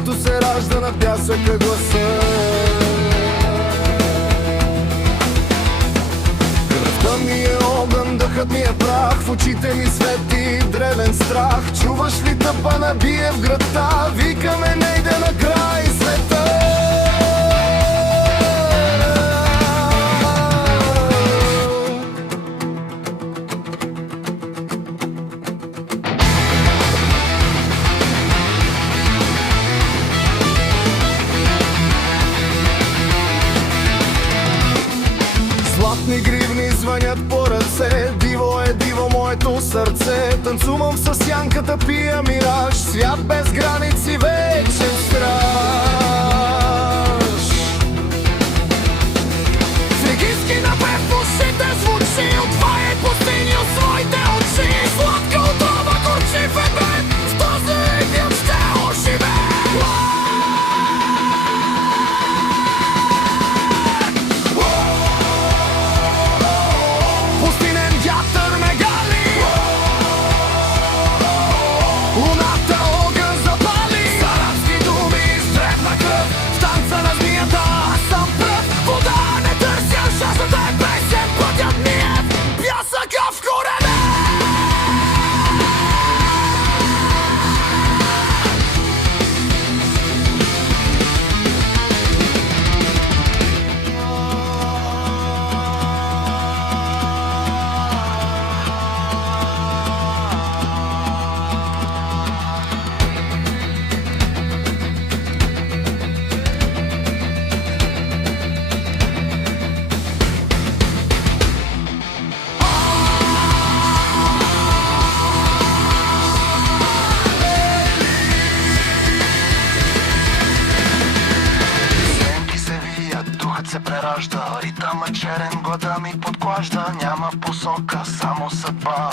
ето се ражда на пясъка гласа. Кръвта ми е огън, дъхът ми е прах, в очите ми свети древен страх. Чуваш ли тъпа набие в града, викаме не иде на край света. Златни гривни звънят по ръце, диво е диво моето сърце. Танцувам с сянката, пия мираж, свят без граници, вечен страж. Фригийски напев в ушите звучи, отваряй пустини от своите очи. Сладка отрова горчи в ебен, в този егип ще оживе. се преражда, ритъм е черен, глада ми подклажда. Няма посока, само съдба.